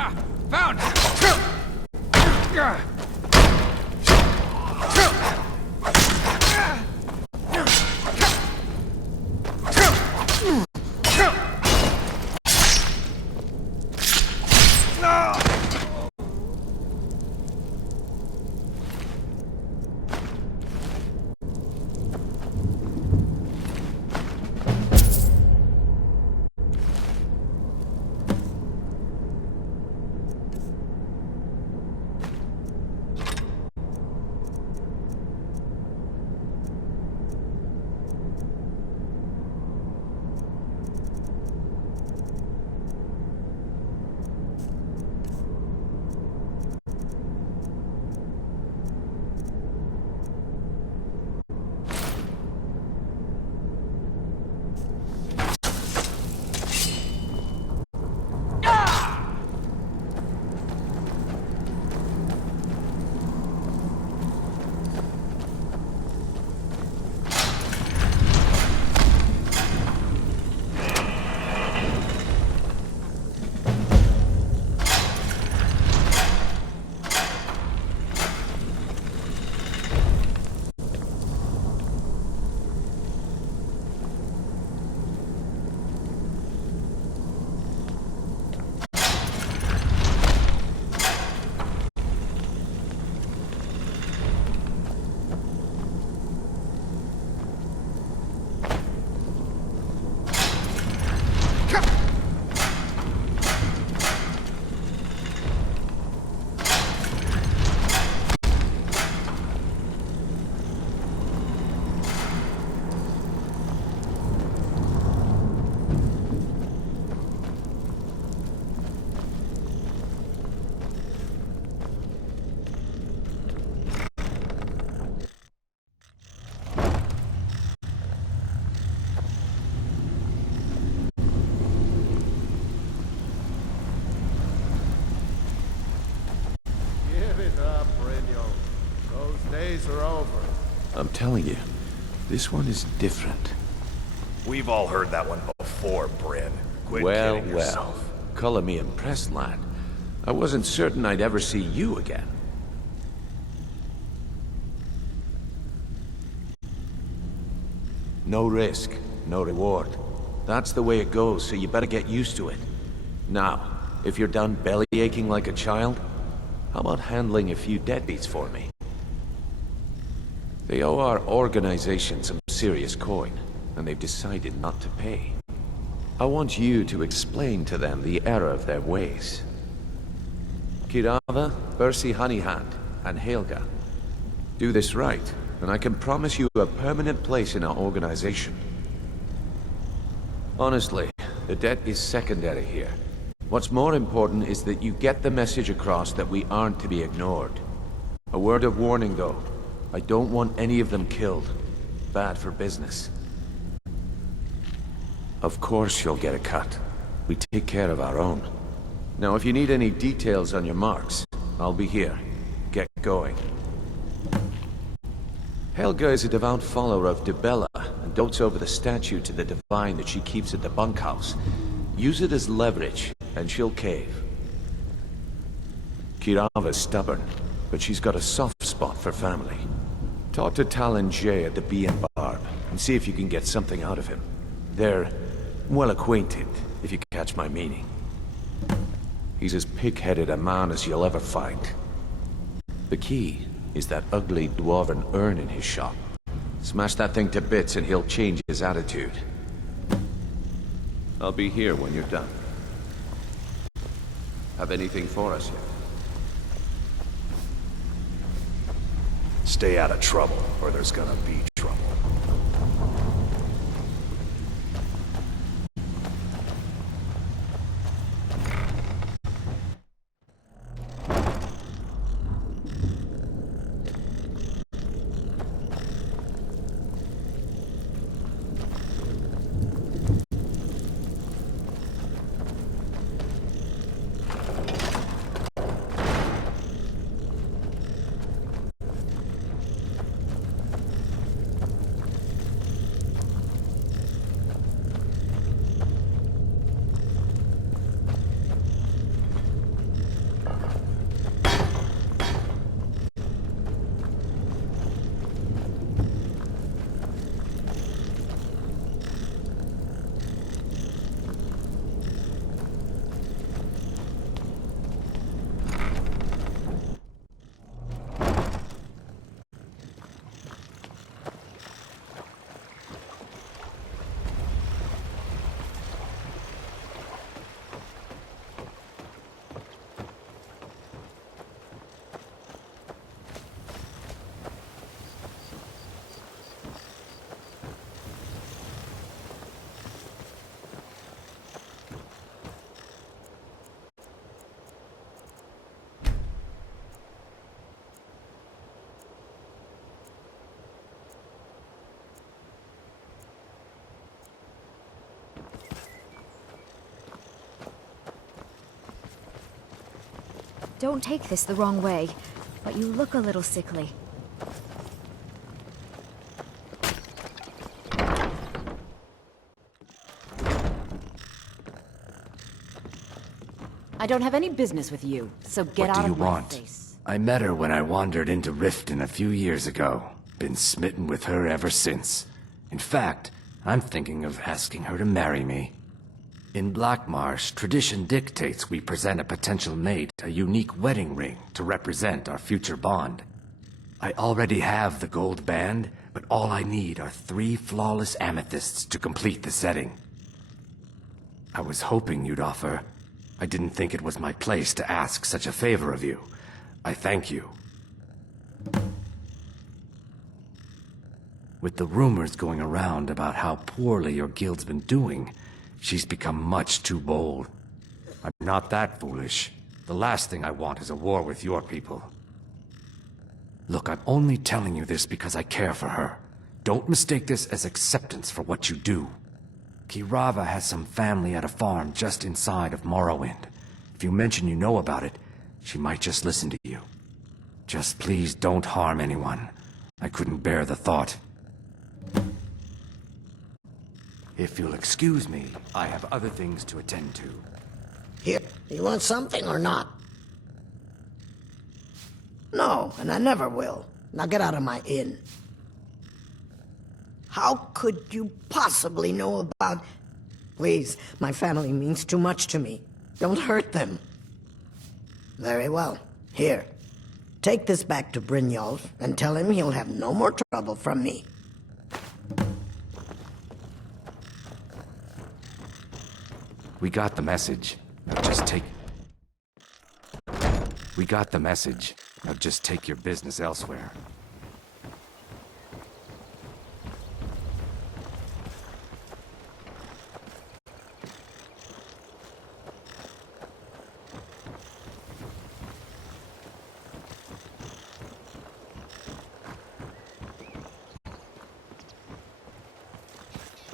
Found! Are over. I'm telling you, this one is different. We've all heard that one before, Bryn. Quit Well, kidding yourself. color me impressed, lad. I wasn't certain I'd ever see you again. No risk, no reward. That's the way it goes, so you better get used to it. Now, if you're done belly aching like a child, how about handling a few deadbeats for me? They owe our organization some serious coin, and they've decided not to pay. I want you to explain to them the error of their ways. Kirava, Bersi Honeyhand, and Helga. Do this right, and I can promise you a permanent place in our organization. Honestly, the debt is secondary here. What's more important is that you get the message across that we aren't to be ignored. A word of warning, though. I don't want any of them killed. Bad for business. Of course you'll get a cut. We take care of our own. Now, if you need any details on your marks, I'll be here. Get going. Helga is a devout follower of Dibella and dotes over the statue to the divine that she keeps at the bunkhouse. Use it as leverage, and she'll cave. Kirava's stubborn, but she's got a soft spot for family. Talk to Talon Jay at the Bee and Barb, and see if you can get something out of him. They're well acquainted, if you catch my meaning. He's as pig-headed a man as you'll ever find. The key is that ugly dwarven urn in his shop. Smash that thing to bits and he'll change his attitude. I'll be here when you're done. Have anything for us yet? Stay out of trouble, or there's gonna be trouble. Don't take this the wrong way, but you look a little sickly. I don't have any business with you, so get out of my face. I met her when I wandered into Riften a few years ago. Been smitten with her ever since. In fact, I'm thinking of asking her to marry me. In Blackmarsh, tradition dictates we present a potential mate a unique wedding ring to represent our future bond. I already have the gold band, but all I need are 3 flawless amethysts to complete the setting. I was hoping you'd offer. I didn't think it was my place to ask such a favor of you. I thank you. With the rumors going around about how poorly your guild's been doing, she's become much too bold. I'm not that foolish. The last thing I want is a war with your people. Look, I'm only telling you this because I care for her. Don't mistake this as acceptance for what you do. Kirava has some family at a farm just inside of Morrowind. If you mention you know about it, she might just listen to you. Just please don't harm anyone. I couldn't bear the thought. If you'll excuse me, I have other things to attend to. Here, you want something or not? No, and I never will. Now get out of my inn. How could you possibly know about... Please, my family means too much to me. Don't hurt them. Very well. Here, take this back to Brynjolf and tell him he'll have no more trouble from me. We got the message. Now just take... We got the message. Now just take your business elsewhere.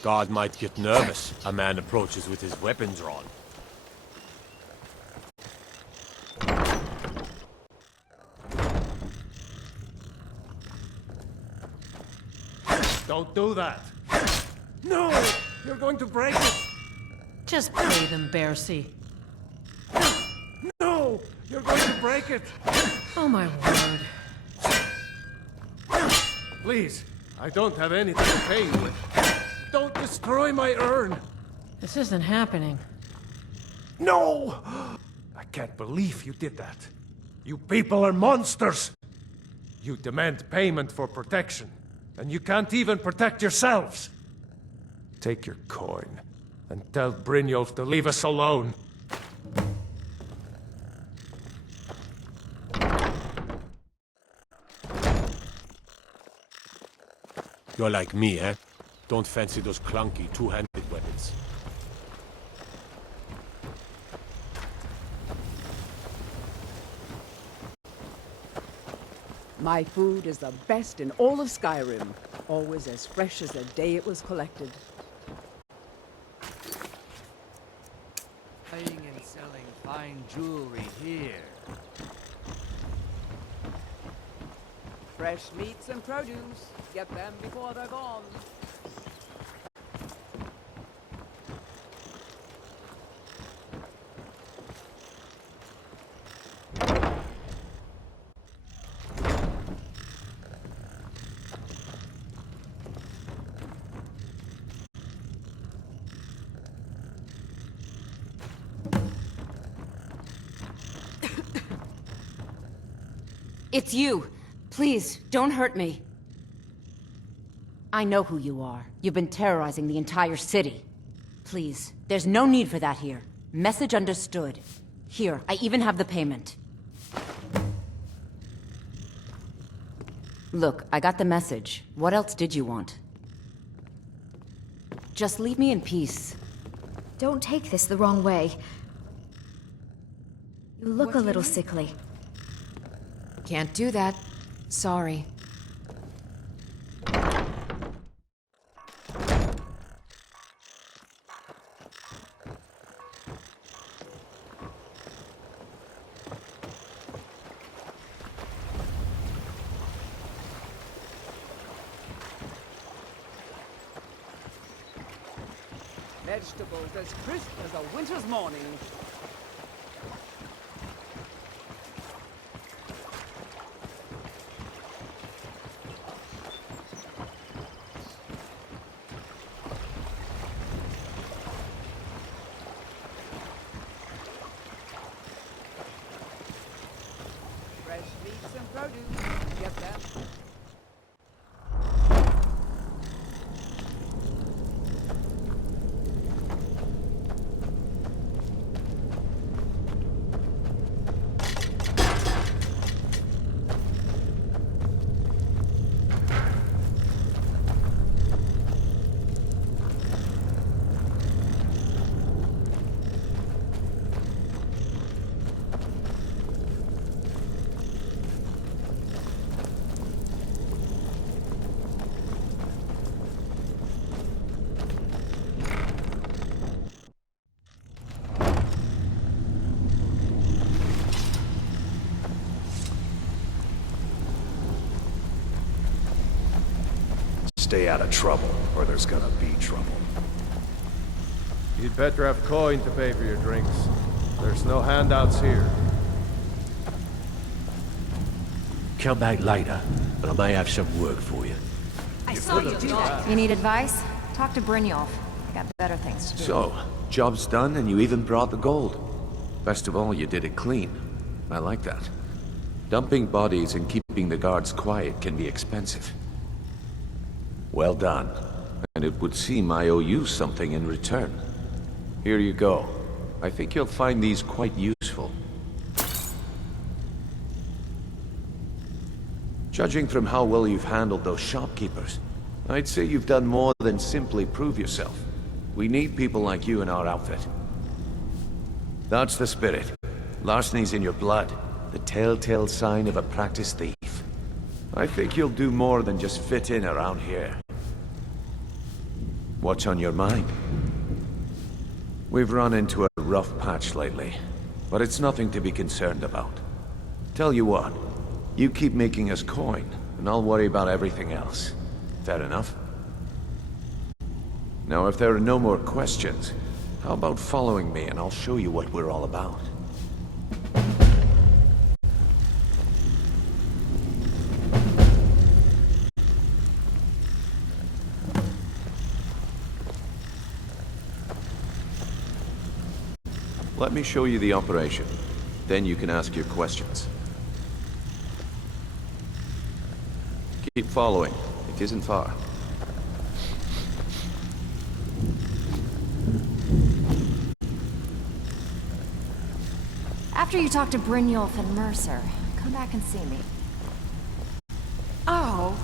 God might get nervous. A man approaches with his weapon drawn. Don't do that. No! You're going to break it! Just pay them, Bercy. No! You're going to break it! Oh my word. Please, I don't have anything to pay you with. Don't destroy my urn! This isn't happening. No! I can't believe you did that. You people are monsters! You demand payment for protection, and you can't even protect yourselves. Take your coin, and tell Brynjolf to leave us alone. You're like me, eh? Don't fancy those clunky, two-handed weapons. My food is the best in all of Skyrim. Always as fresh as the day it was collected. Buying and selling fine jewelry here. Fresh meats and produce. Get them before they're gone. It's you. Please, don't hurt me. I know who you are. You've been terrorizing the entire city. Please, there's no need for that here. Message understood. Here, I even have the payment. Look, I got the message. What else did you want? Just leave me in peace. Don't take this the wrong way. You look a little sickly. Can't do that. Sorry. Vegetables as crisp as a winter's morning. Fresh meats and produce. Get them. Stay out of trouble, or there's gonna be trouble. You'd better have coin to pay for your drinks. There's no handouts here. Come back later, but I may have some work for you. I saw you do that. You need advice? Talk to Brynjolf. I got better things to do. So, job's done and you even brought the gold. Best of all, you did it clean. I like that. Dumping bodies and keeping the guards quiet can be expensive. Well done. And it would seem I owe you something in return. Here you go. I think you'll find these quite useful. Judging from how well you've handled those shopkeepers, I'd say you've done more than simply prove yourself. We need people like you in our outfit. That's the spirit. Larceny's in your blood. The telltale sign of a practiced thief. I think you'll do more than just fit in around here. What's on your mind? We've run into a rough patch lately, but it's nothing to be concerned about. Tell you what, you keep making us coin, and I'll worry about everything else. Fair enough? Now, if there are no more questions, how about following me and I'll show you what we're all about? Let me show you the operation. Then you can ask your questions. Keep following. It isn't far. After you talk to Brynjolf and Mercer, come back and see me. Oh.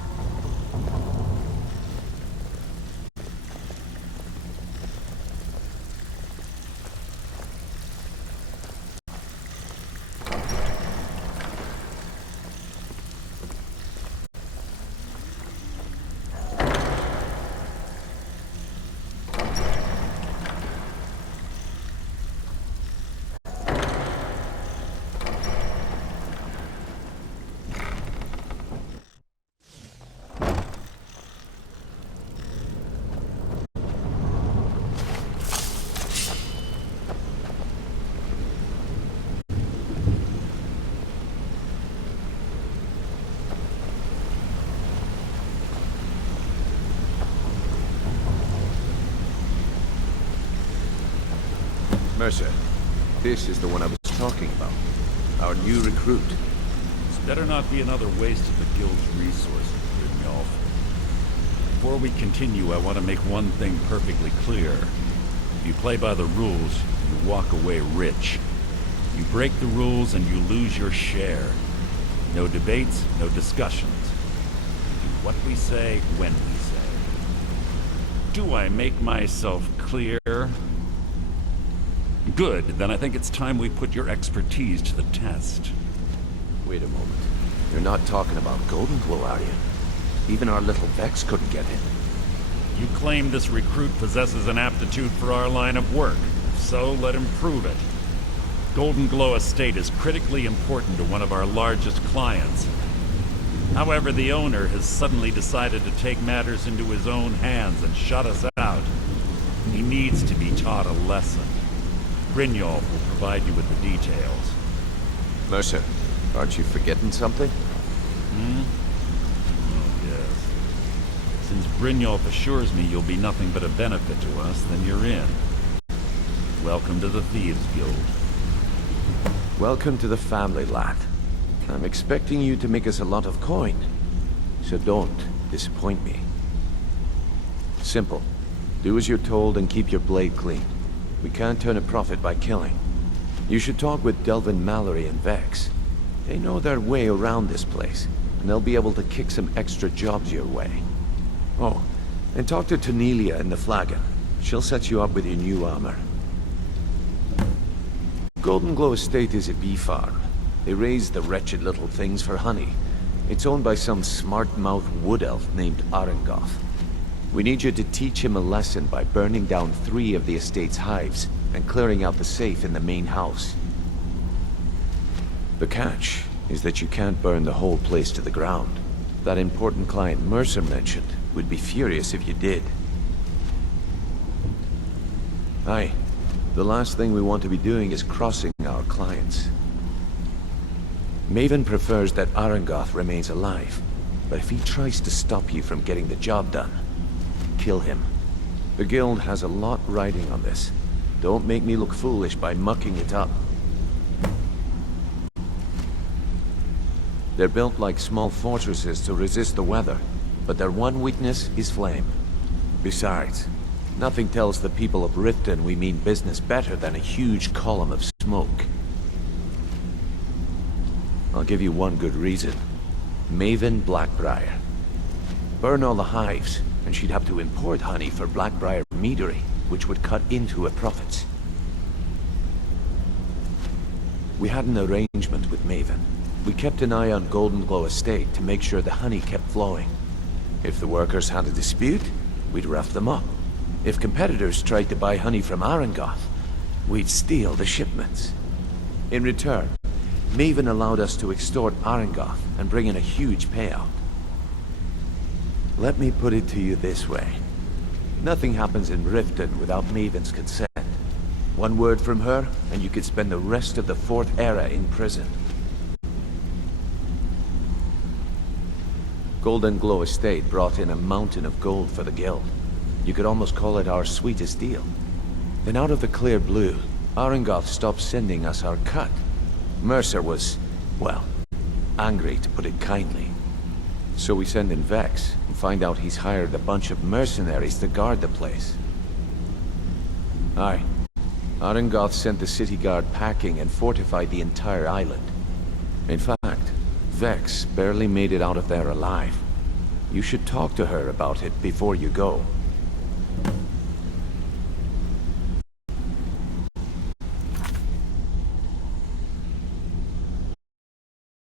Mercer, this is the one I was talking about. Our new recruit. This better not be another waste of the guild's resources, Brynjolf. Before we continue, I want to make one thing perfectly clear. If you play by the rules, you walk away rich. You break the rules and you lose your share. No debates, no discussions. We do what we say, when we say. Do I make myself clear? Good, then I think it's time we put your expertise to the test. Wait a moment. You're not talking about Golden Glow, are you? Even our little Vex couldn't get in. You claim this recruit possesses an aptitude for our line of work, so let him prove it. Golden Glow Estate is critically important to one of our largest clients. However, the owner has suddenly decided to take matters into his own hands and shut us out. He needs to be taught a lesson. Brynjolf will provide you with the details. Mercer, aren't you forgetting something? Oh, yes. Since Brynjolf assures me you'll be nothing but a benefit to us, then you're in. Welcome to the Thieves Guild. Welcome to the family, lad. I'm expecting you to make us a lot of coin, so don't disappoint me. Simple. Do as you're told and keep your blade clean. We can't turn a profit by killing. You should talk with Delvin Mallory and Vex. They know their way around this place, and they'll be able to kick some extra jobs your way. Oh, and talk to Cornelia in the Flagon. She'll set you up with your new armor. Golden Glow Estate is a bee farm. They raise the wretched little things for honey. It's owned by some smart-mouthed wood elf named Arengoth. We need you to teach him a lesson by burning down 3 of the estate's hives and clearing out the safe in the main house. The catch is that you can't burn the whole place to the ground. That important client Mercer mentioned would be furious if you did. Aye. The last thing we want to be doing is crossing our clients. Maven prefers that Arengoth remains alive, but if he tries to stop you from getting the job done, kill him. The guild has a lot riding on this. Don't make me look foolish by mucking it up. They're built like small fortresses to resist the weather, but their one weakness is flame. Besides, nothing tells the people of Riften we mean business better than a huge column of smoke. I'll give you one good reason. Maven Blackbriar. Burn all the hives, and she'd have to import honey for Blackbriar meadery, which would cut into her profits. We had an arrangement with Maven. We kept an eye on Golden Glow Estate to make sure the honey kept flowing. If the workers had a dispute, we'd rough them up. If competitors tried to buy honey from Arengoth, we'd steal the shipments. In return, Maven allowed us to extort Arengoth and bring in a huge payout. Let me put it to you this way. Nothing happens in Riften without Maven's consent. One word from her, and you could spend the rest of the 4th era in prison. Golden Glow Estate brought in a mountain of gold for the guild. You could almost call it our sweetest deal. Then out of the clear blue, Arengoth stopped sending us our cut. Mercer was, well, angry to put it kindly. So we send in Vex and find out he's hired a bunch of mercenaries to guard the place. Aye. Arengoth sent the city guard packing and fortified the entire island. In fact, Vex barely made it out of there alive. You should talk to her about it before you go.